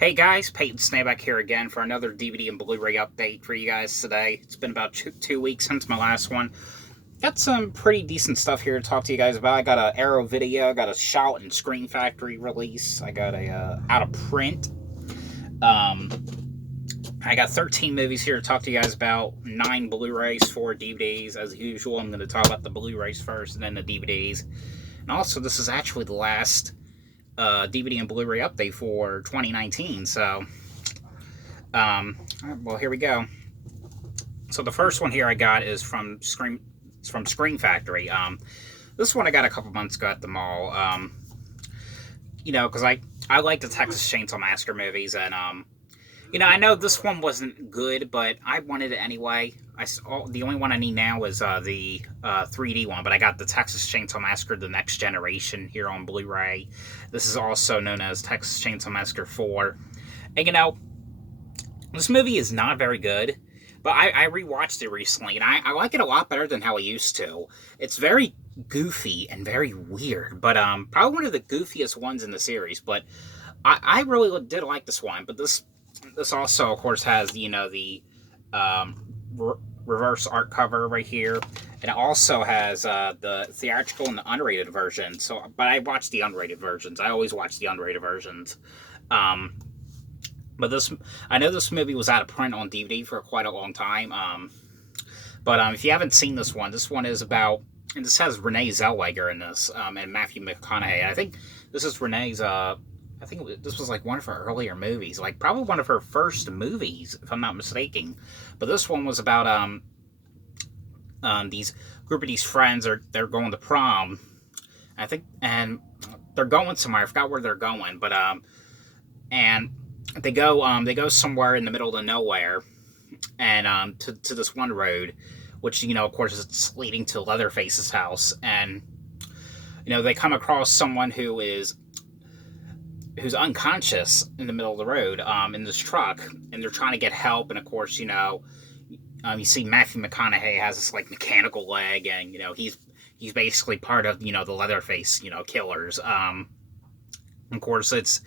Hey guys, Peyton Snaback here again for another DVD and Blu-ray update for you guys today. It's been about two weeks since my last one. Got some pretty decent stuff here to talk to you guys about. I got a Arrow Video, got a Shout and Screen Factory release. I got a out of print. I got 13 movies here to talk to you guys about, 9 Blu-rays, 4 DVDs. As usual, I'm going to talk about the Blu-rays first and then the DVDs. And also, this is actually the last DVD and Blu-ray update for 2019. So, well, here we go. So the first one here I got is from Screen Factory. This one I got a couple months ago at the mall. Because I like the Texas Chainsaw Massacre movies, and I know this one wasn't good, but I wanted it anyway. The only one I need now is the 3D one, but I got the Texas Chainsaw Massacre: The Next Generation here on Blu-ray. This is also known as Texas Chainsaw Massacre 4. And this movie is not very good, but I rewatched it recently, and I like it a lot better than how I used to. It's very goofy and very weird, but probably one of the goofiest ones in the series. But I really did like this one. But this also, of course, has the reverse art cover right here, and it also has the theatrical and the unrated version. But I watched the unrated versions. I always watch the unrated versions. But I know this movie was out of print on DVD for quite a long time. But if you haven't seen this one is about, and this has Renee Zellweger in this, and Matthew McConaughey. I think this is Renee's. I think this was like one of her earlier movies, like probably one of her first movies, if I'm not mistaken. But this one was about these group of these friends they're going to prom, I think, and they're going somewhere. I forgot where they're going, but and they go somewhere in the middle of nowhere, and to this one road, which of course it's leading to Leatherface's house, and they come across someone who's unconscious in the middle of the road in this truck, and they're trying to get help. And of course, you see Matthew McConaughey has this like mechanical leg, and he's basically part of the Leatherface killers. Of course, it's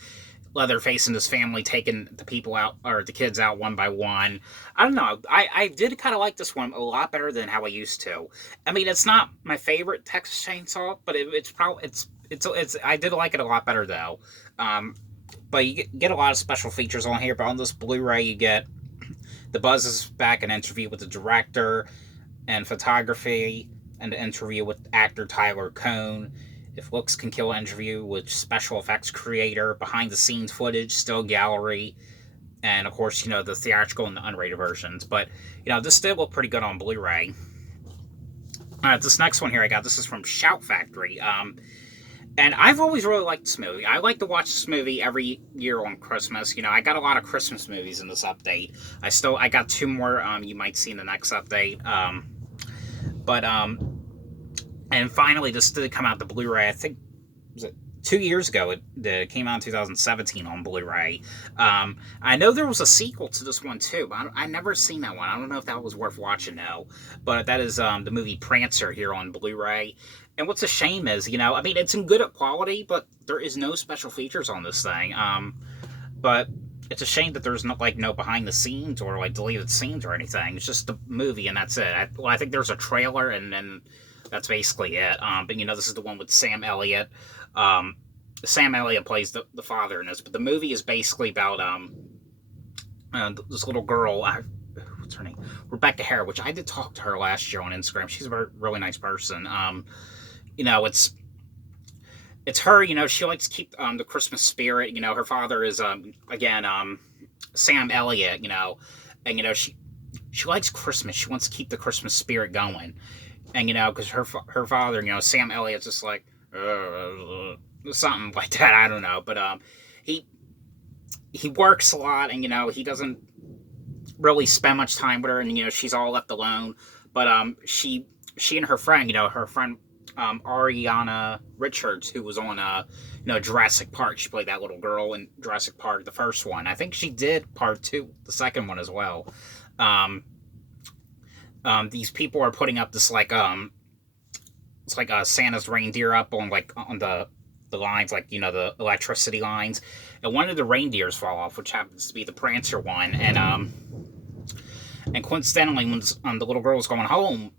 Leatherface and his family taking the people out, or the kids out, one by one. I don't know. I did kind of like this one a lot better than how I used to. I mean, it's not my favorite Texas Chainsaw, but it's I did like it a lot better though. But you get a lot of special features on here. But on this Blu-ray, you get the Buzz is back, an interview with the director, and photography, and an interview with actor Tyler Cohn. If Looks Can Kill, interview with special effects creator, behind the scenes footage, still gallery, and of course the theatrical and the unrated versions. But this did look pretty good on Blu-ray. This next one here I got. This is from Shout Factory. And I've always really liked this movie. I like to watch this movie every year on Christmas. I got a lot of Christmas movies in this update. I got 2 more you might see in the next update. And finally, this did come out the Blu-ray. I think, was it 2 years ago? It came out in 2017 on Blu-ray. I know there was a sequel to this one too, but I never seen that one. I don't know if that was worth watching now. But that is the movie Prancer here on Blu-ray. And what's a shame is, I mean, it's in good quality, but there is no special features on this thing. But it's a shame that there's no behind the scenes or like deleted scenes or anything. It's just the movie and that's it. I think there's a trailer and then that's basically it. But this is the one with Sam Elliott. Sam Elliott plays the father in this, but the movie is basically about this little girl. What's her name? Rebecca Hare, which I did talk to her last year on Instagram. She's a really nice person. It's her. She likes to keep the Christmas spirit. Her father is again Sam Elliott. And she likes Christmas. She wants to keep the Christmas spirit going. And because her father, Sam Elliott's just like something like that. I don't know, but he works a lot, and he doesn't really spend much time with her, and she's all left alone. But she and her friend, Ariana Richards, who was on Jurassic Park. She played that little girl in Jurassic Park, the first one. I think she did part 2, the second one as well. These people are putting up this it's like Santa's reindeer up on the the lines, like, you know, the electricity lines, and one of the reindeers fall off, which happens to be the Prancer one, and coincidentally, when the little girl was going home,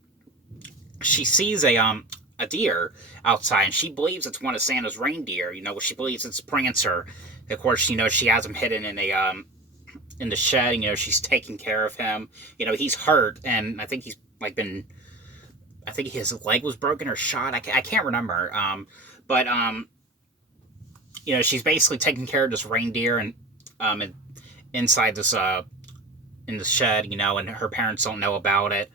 she sees a deer outside, and she believes it's one of Santa's reindeer. You know, she believes it's Prancer. Of course, you know, she has him hidden in the shed. You know, she's taking care of him. You know, he's hurt, and I think he's like been. I think his leg was broken or shot. I can't remember. But you know, she's basically taking care of this reindeer, and inside this in the shed. You know, and her parents don't know about it.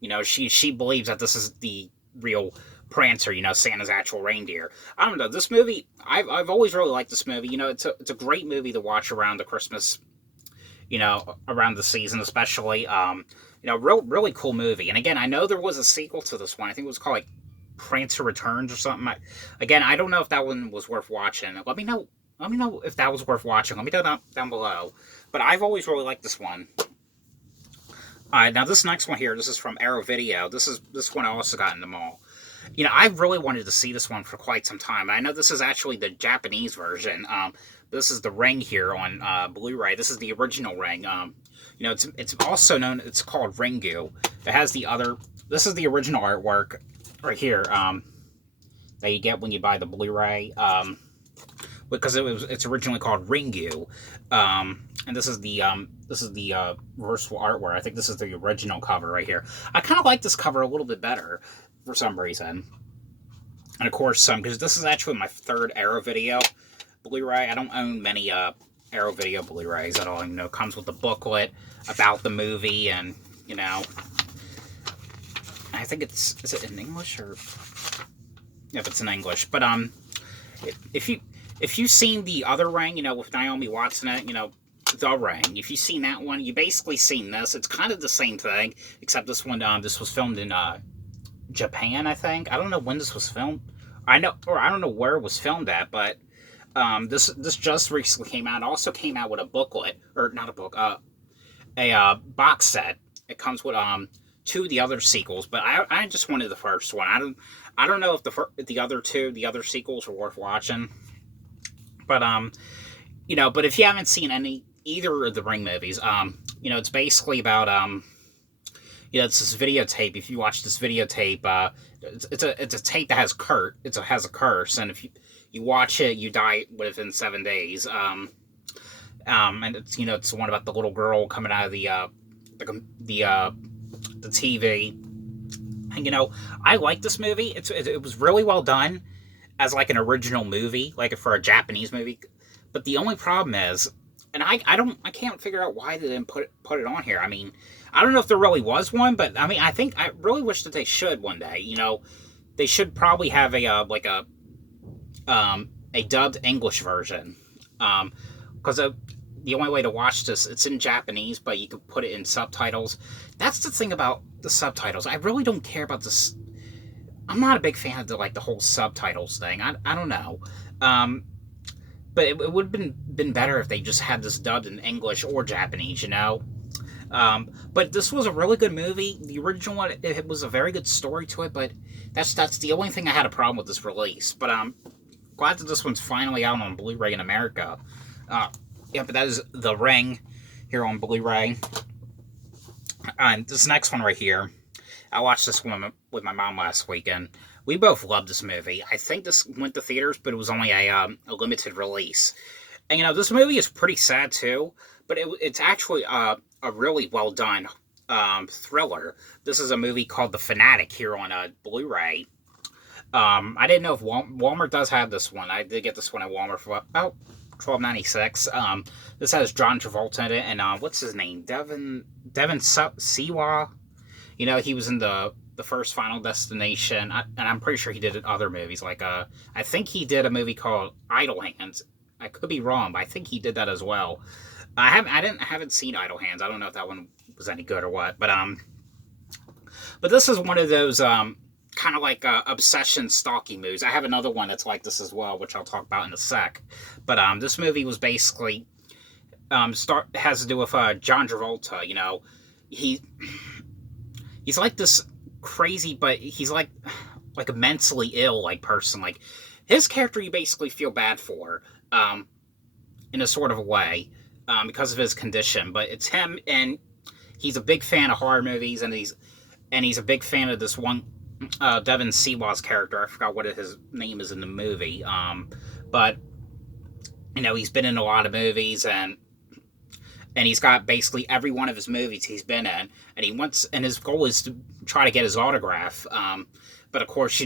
You know, she believes that this is the real Prancer, you know, Santa's actual reindeer. I don't know, this movie, I've always really liked this movie. You know, it's a great movie to watch around the Christmas, you know, around the season especially. You know, really cool movie. And again, I know there was a sequel to this one. I think it was called like Prancer Returns or something. Again, I don't know if that one was worth watching. Let me know if that was worth watching. Let me know down below. But I've always really liked this one. Alright, now this next one here, this is from Arrow Video. This one I also got in the mall. You know, I've really wanted to see this one for quite some time. I know this is actually the Japanese version. This is the Ring here on Blu-ray. This is the original Ring. You know, it's also known, it's called RINGU. It has the other, this is the original artwork right here that you get when you buy the Blu-ray. Because it's originally called RINGU. And this is the reversible artwork. I think this is the original cover right here. I kind of like this cover a little bit better for some reason. And of course, because this is actually my third Arrow Video Blu-ray. I don't own many Arrow Video Blu-rays at all. You know, it comes with a booklet about the movie, and you know, I think is it in English or? Yep, it's in English. But if you've seen the other Ring, you know, with Naomi Watts in it, you know, The Ring. If you've seen that one, you basically seen this. It's kind of the same thing, except this one, this was filmed in Japan, I think. I don't know when this was filmed. I don't know where it was filmed at, but this just recently came out. It also came out with a booklet, or not a book, a box set. It comes with two of the other sequels, but I just wanted the first one. I don't know if the other sequels were worth watching, but you know, but if you haven't seen either of the Ring movies, you know, it's basically about you know, it's this videotape. If you watch this videotape, it's a tape that has has a curse, and if you watch it, you die within 7 days. And it's, you know, it's the one about the little girl coming out of the TV. And you know, I like this movie. It was really well done as like an original movie, like for a Japanese movie. But the only problem is, and I can't figure out why they didn't put it on here. I mean, I don't know if there really was one, but I mean, I really wish that they should one day. You know, they should probably have a dubbed English version, because the only way to watch this, it's in Japanese, but you can put it in subtitles. That's the thing about the subtitles. I really don't care about this. I'm not a big fan of the whole subtitles thing. I don't know. But it would have been better if they just had this dubbed in English or Japanese, you know? But this was a really good movie. The original one, it was a very good story to it, but that's the only thing I had a problem with this release. But glad that this one's finally out on Blu-ray in America. Yeah, but that is The Ring here on Blu-ray. And this next one right here, I watched this one with my mom last weekend. We both loved this movie. I think this went to theaters, but it was only a limited release. And, you know, this movie is pretty sad, too. But it's actually a really well-done thriller. This is a movie called The Fanatic here on Blu-ray. I didn't know if Walmart does have this one. I did get this one at Walmart for about $12.96. This has John Travolta in it. And what's his name? Devin Siwa. You know, he was in the first Final Destination, and I'm pretty sure he did other movies. Like, I think he did a movie called Idle Hands. I could be wrong, but I think he did that as well. I haven't seen Idle Hands. I don't know if that one was any good or what. But this is one of those kind of like obsession stalking movies. I have another one that's like this as well, which I'll talk about in a sec. But this movie was basically has to do with John Travolta. You know, he's like this crazy, but he's like a mentally ill person. Like, his character you basically feel bad for, in a sort of a way, because of his condition. But it's him, and he's a big fan of horror movies, and he's a big fan of this one, Devon Siwa's character. I forgot what his name is in the movie. But he's been in a lot of movies, and he's got basically every one of his movies he's been in, and his goal is to try to get his autograph. But of course,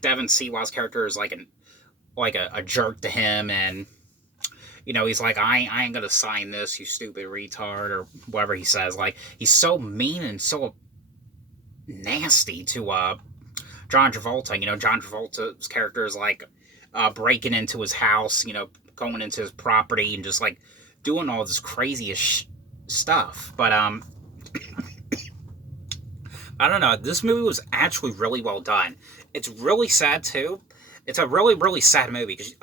Devon Siwa's character is like a jerk to him, and he's like, I ain't gonna sign this, you stupid retard, or whatever he says. Like, he's so mean and so nasty to John Travolta. John Travolta's character is like breaking into his house, going into his property and just like doing all this crazy stuff. But I don't know. This movie was actually really well done. It's really sad too. It's a really, really sad movie because,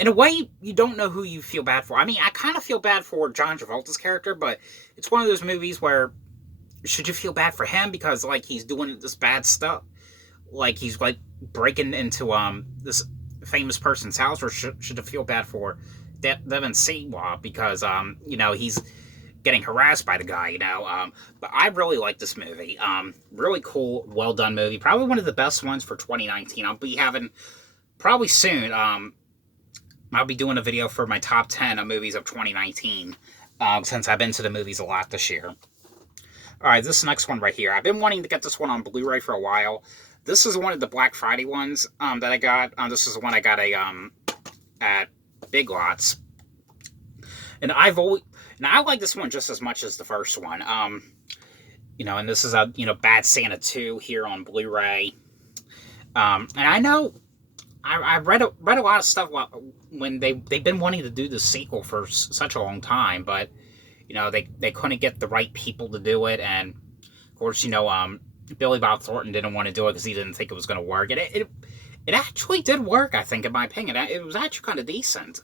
in a way, you don't know who you feel bad for. I kind of feel bad for John Travolta's character, but it's one of those movies where should you feel bad for him because, like, he's doing this bad stuff? Like, he's, like, breaking into this famous person's house, or should you feel bad for Devon Siwa because, he's getting harassed by the guy, But I really like this movie. Really cool, well done movie. Probably one of the best ones for 2019. I'll be having, probably soon, I'll be doing a video for my top 10 of movies of 2019, since I've been to the movies a lot this year. Alright, this next one right here. I've been wanting to get this one on Blu-ray for a while. This is one of the Black Friday ones that I got. This is the one I got at Big Lots. And I like this one just as much as the first one. And this is Bad Santa 2 here on Blu-ray. And I know I read a lot of stuff when they've been wanting to do the sequel for such a long time, but they couldn't get the right people to do it, and of course Billy Bob Thornton didn't want to do it because he didn't think it was going to work. It actually did work, I think, in my opinion. It was actually kind of decent.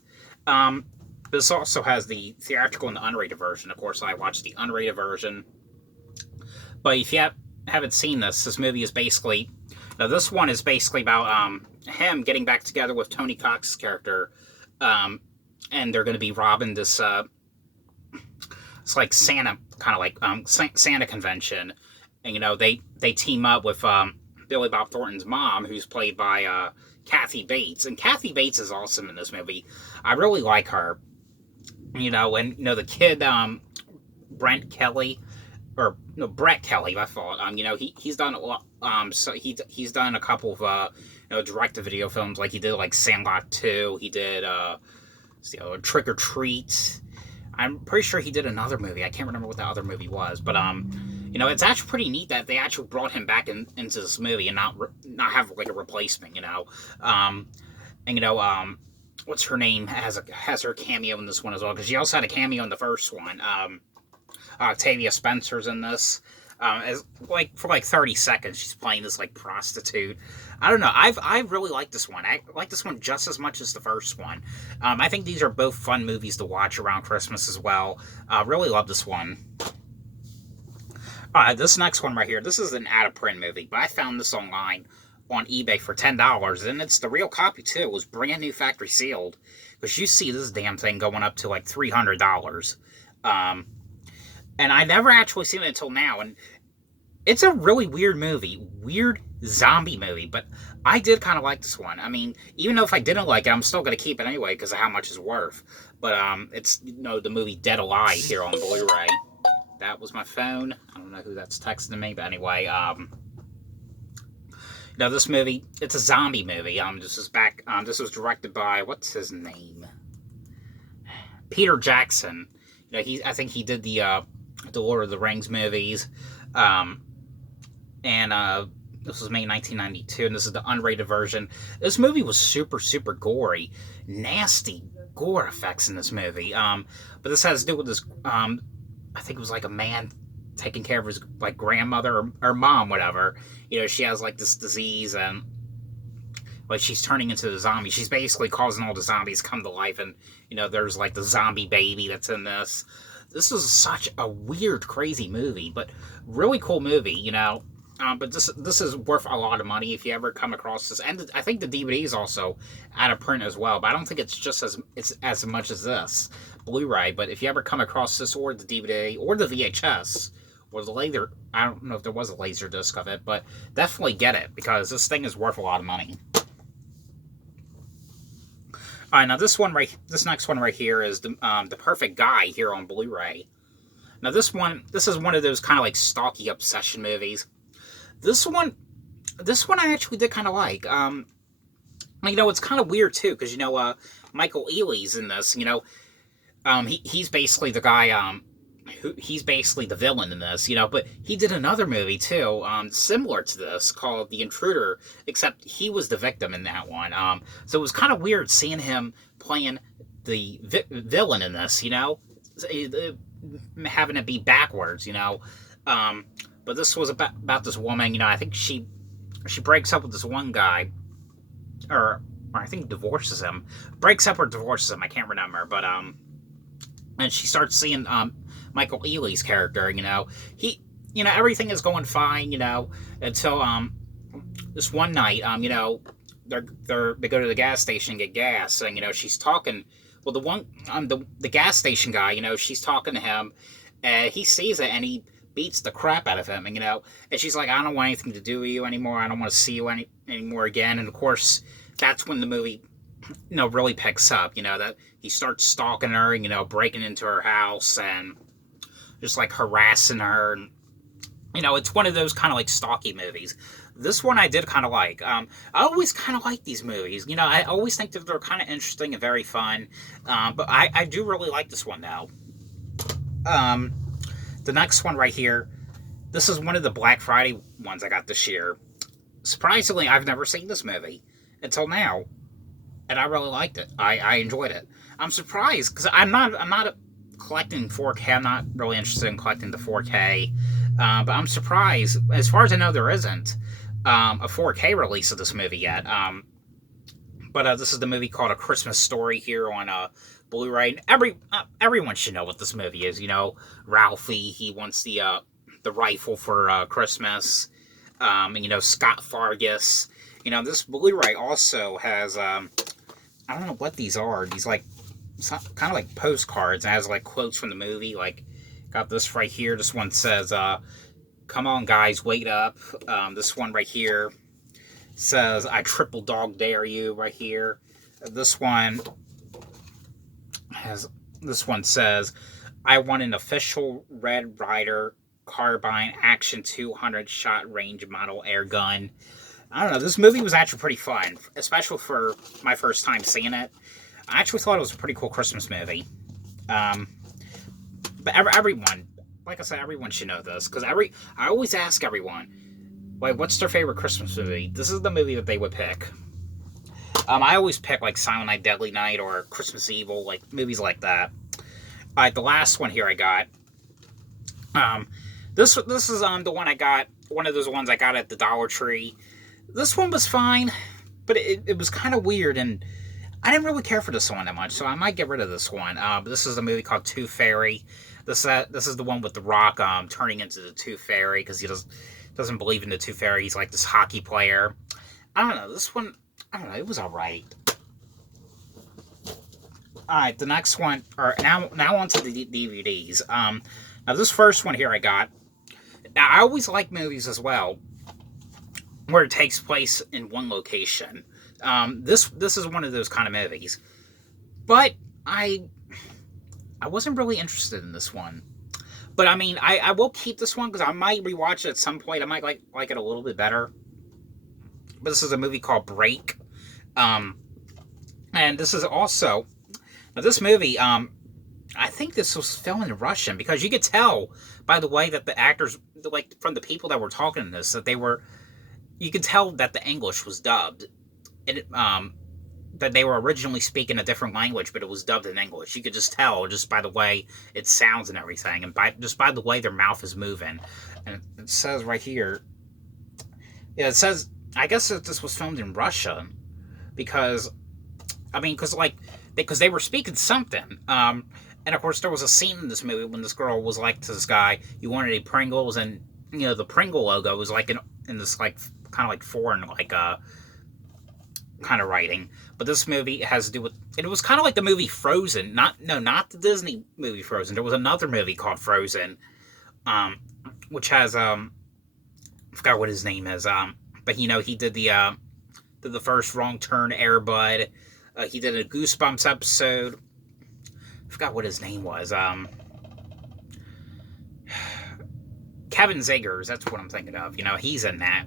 This also has the theatrical and the unrated version. Of course, I watched the unrated version. But if you haven't seen this movie is basically... Now, this one is basically about him getting back together with Tony Cox's character. And they're going to be robbing this... it's like Santa, kind of like Santa convention. And, they team up with Billy Bob Thornton's mom, who's played by Kathy Bates. And Kathy Bates is awesome in this movie. I really like her. And, the kid, Brett Kelly, I thought, he's done a lot, so he's done a couple of, direct-to-video films, like he did, like, Sandlot 2, he did, Trick or Treat. I'm pretty sure he did another movie. I can't remember what the other movie was, but, it's actually pretty neat that they actually brought him back into this movie and not have, like, a replacement, what's her name has her cameo in this one as well, because she also had a cameo in the first one. Octavia Spencer's in this, for 30 seconds. She's playing this like prostitute. I don't know. I really like this one. I like this one just as much as the first one. I think these are both fun movies to watch around Christmas as well. Really love this one. This next one right here. This is an out-of-print movie, but I found this online on eBay for $10, and it's the real copy too. It was brand new, factory sealed, because you see this damn thing going up to like $300. And I never actually seen it until now, and it's a really weird movie, weird zombie movie, but I did kind of like this one. Even though if I didn't like it, I'm still going to keep it anyway because of how much it's worth. But it's the movie Dead Alive here on Blu-ray. That was my phone. I don't know who that's texting me, but anyway, this movie, it's a zombie movie. This was directed by, what's his name? Peter Jackson. I think he did the Lord of the Rings movies. This was made in 1992, and this is the unrated version. This movie was super, super gory. Nasty gore effects in this movie. But this has to do with this, I think it was like a man taking care of his like grandmother or mom, whatever. She has like this disease, and like she's turning into the zombie. She's basically causing all the zombies come to life, and there's like the zombie baby that's in this. This is such a weird, crazy movie, but really cool movie. But this is worth a lot of money if you ever come across this. And I think the DVD is also out of print as well. But I don't think it's just as much as this Blu-ray. But if you ever come across this, or the DVD, or the VHS, or the laser, I don't know if there was a laser disc of it, but definitely get it, because this thing is worth a lot of money. All right, now this next one right here is the Perfect Guy here on Blu-ray. Now this is one of those kind of like stalky obsession movies. This one I actually did kind of like. You know, it's kind of weird too, because, you know, Michael Ealy's in this. You know, he's basically the guy. He's basically the villain in this. You know, but he did another movie too, similar to this, called The Intruder, except he was the victim in that one. So it was kind of weird seeing him playing the villain in this. You know, having it be backwards. You know, but this was about this woman. You know, I think she breaks up with this one guy, or I think divorces him. Breaks up or divorces him, I can't remember. But and she starts seeing Michael Ealy's character. You know, you know, everything is going fine. You know, until this one night, you know, they go to the gas station and get gas, and, you know, she's talking. Well, the gas station guy, you know, she's talking to him, and he sees it, and he beats the crap out of him, and, you know, and she's like, I don't want anything to do with you anymore. I don't want to see you anymore again. And of course, that's when the movie, you know, really picks up. You know, that he starts stalking her, and, you know, breaking into her house and just like harassing her. And, you know, it's one of those kind of like stalky movies. This one I did kind of like. I always kind of like these movies. You know, I always think that they're kind of interesting and very fun. But I do really like this one now. The next one right here, this is one of the Black Friday ones I got this year. Surprisingly, I've never seen this movie until now, and I really liked it. I enjoyed it. I'm surprised, because I'm not collecting 4K. I'm not really interested in collecting the 4K, but I'm surprised. As far as I know, there isn't a 4K release of this movie yet. But this is the movie called A Christmas Story here on Blu-ray. Everyone should know what this movie is. You know, Ralphie, he wants the rifle for Christmas. And, you know, Scott Fargus. You know, this Blu-ray also has I don't know what these are. These like kind of like postcards, and has like quotes from the movie. Like, got this right here. This one says, "Come on, guys, wait up." This one right here says, "I triple dog dare you." Right here. This one says, "I want an official Red Ryder carbine action 200 shot range model air gun." I don't know. This movie was actually pretty fun, especially for my first time seeing it. I actually thought it was a pretty cool Christmas movie. But everyone, like I said, everyone should know this, because I always ask everyone, like, what's their favorite Christmas movie? This is the movie that they would pick. I always pick like Silent Night, Deadly Night, or Christmas Evil, like movies like that. All right, the last one here I got. This is the one I got. One of those ones I got at the Dollar Tree. This one was fine, but it was kind of weird, and I didn't really care for this one that much, so I might get rid of this one. But this is a movie called Tooth Fairy. This is the one with The Rock turning into the Tooth Fairy, because he doesn't believe in the Tooth Fairy. He's like this hockey player. I don't know. This one, I don't know. It was all right. All right, the next one, or now onto the DVDs. Now this first one here I got. Now I always like movies as well where it takes place in one location. This is one of those kind of movies, but I wasn't really interested in this one. But I mean, I will keep this one, because I might rewatch it at some point. I might like it a little bit better. But this is a movie called Break, and this is also, now this movie, I think this was filmed in Russian, because you could tell by the way that the actors, like from the people that were talking in this, that you could tell that the English was dubbed. That they were originally speaking a different language, but it was dubbed in English. You could just tell, just by the way it sounds and everything, and just by the way their mouth is moving. And it says right here, yeah, it says, I guess that this was filmed in Russia, because they were speaking something. And of course there was a scene in this movie when this girl was like to this guy, "You want any Pringles?" And, you know, the Pringle logo was like in this like kind of like foreign like kind of writing. But this movie has to do with, it was kind of like the movie Frozen. Not the Disney movie Frozen. There was another movie called Frozen, which has I forgot what his name is. But you know, he did the first Wrong Turn, Air Bud. He did a Goosebumps episode. I forgot what his name was. Kevin Zegers, that's what I'm thinking of. You know, he's in that.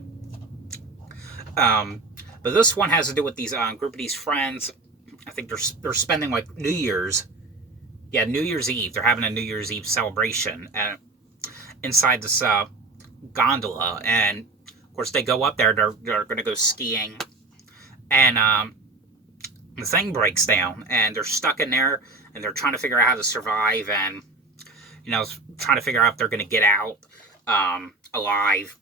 But this one has to do with these group of these friends. I think they're spending like New Year's Eve. They're having a New Year's Eve celebration inside this gondola, and of course they go up there. They're going to go skiing, and the thing breaks down, and they're stuck in there, and they're trying to figure out how to survive, and you know, trying to figure out if they're going to get out alive.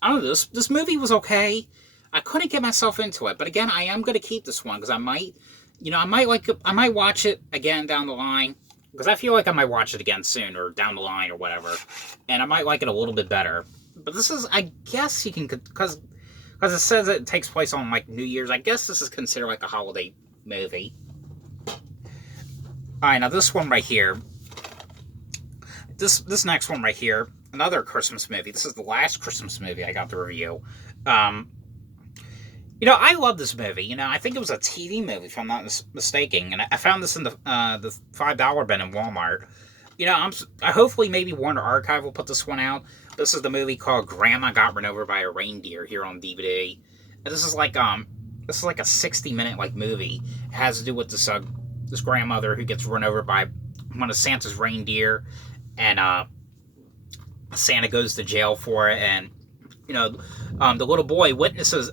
I don't know. This movie was okay. I couldn't get myself into it, but again, I am going to keep this one because I might watch it again down the line, because I feel like I might watch it again soon or down the line or whatever, and I might like it a little bit better. But this is, I guess you can, because it says it takes place on like New Year's. I guess this is considered like a holiday movie. All right, now this one right here, this next one right here, another Christmas movie. This is the last Christmas movie I got to review. You know, I love this movie. You know, I think it was a TV movie, if I'm not mistaken. And I found this in the $5 bin in Walmart. You know, I hopefully maybe Warner Archive will put this one out. This is the movie called Grandma Got Run Over by a Reindeer here on DVD. And this is like a 60-minute like movie. It has to do with this grandmother who gets run over by one of Santa's reindeer, and Santa goes to jail for it. And you know, the little boy witnesses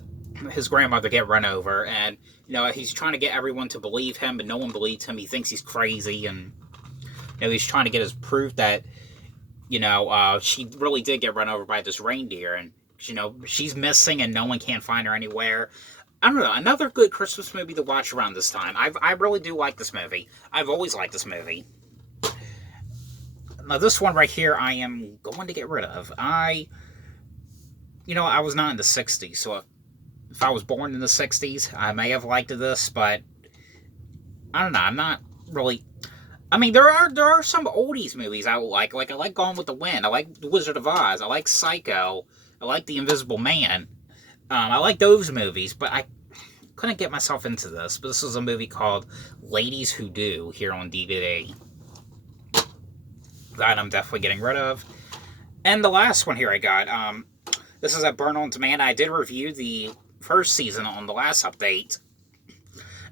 his grandmother get run over, and you know, he's trying to get everyone to believe him, but no one believes him. He thinks he's crazy, and you know, he's trying to get his proof that, you know, she really did get run over by this reindeer, and you know, she's missing and no one can find her anywhere. I don't know, another good Christmas movie to watch around this time. I really do like this movie. I've always liked this movie. Now this one right here, I am going to get rid of. You know, I was not in the 60s, so if I was born in the 60s, I may have liked this, but I don't know, I'm not really... I mean, there are some oldies movies I like. Like, I like Gone with the Wind, I like The Wizard of Oz, I like Psycho, I like The Invisible Man. I like those movies, but I couldn't get myself into this. But this is a movie called Ladies Who Do here on DVD. That I'm definitely getting rid of. And the last one here I got, this is a Burn On Demand. I did review the first season on the last update.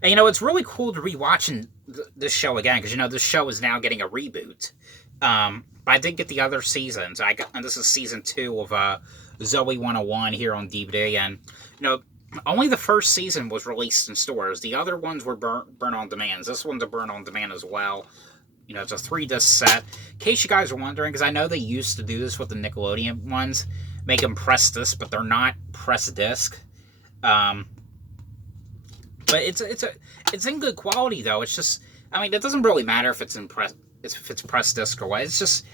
And, you know, it's really cool to rewatching this show again, because, you know, this show is now getting a reboot. But I did get the other seasons. And this is season 2 of ZOEY 101 here on DVD. And, you know, only the first season was released in stores. The other ones were burn on demands. This one's a burn on demand as well. You know, it's a 3-disc set. In case you guys are wondering, because I know they used to do this with the Nickelodeon ones, make them press disc, but they're not press disc. But it's in good quality though. It's just, I mean, it doesn't really matter if it's press disc or what. It's just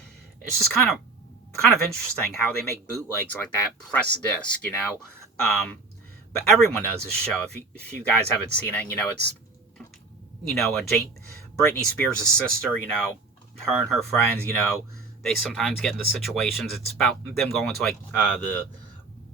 kind of interesting how they make bootlegs like that press disc, you know. But everyone knows this show. If you guys haven't seen it, you know, it's, you know, Britney Spears' sister, you know, her and her friends, you know, they sometimes get into situations. It's about them going to like the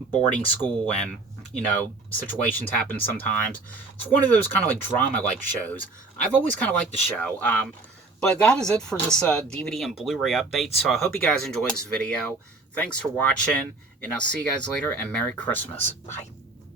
boarding school, and you know, situations happen sometimes. It's one of those kind of like drama-like shows. I've always kind of liked the show. But that is it for this DVD and Blu-ray update. So I hope you guys enjoyed this video. Thanks for watching, and I'll see you guys later, and Merry Christmas. Bye.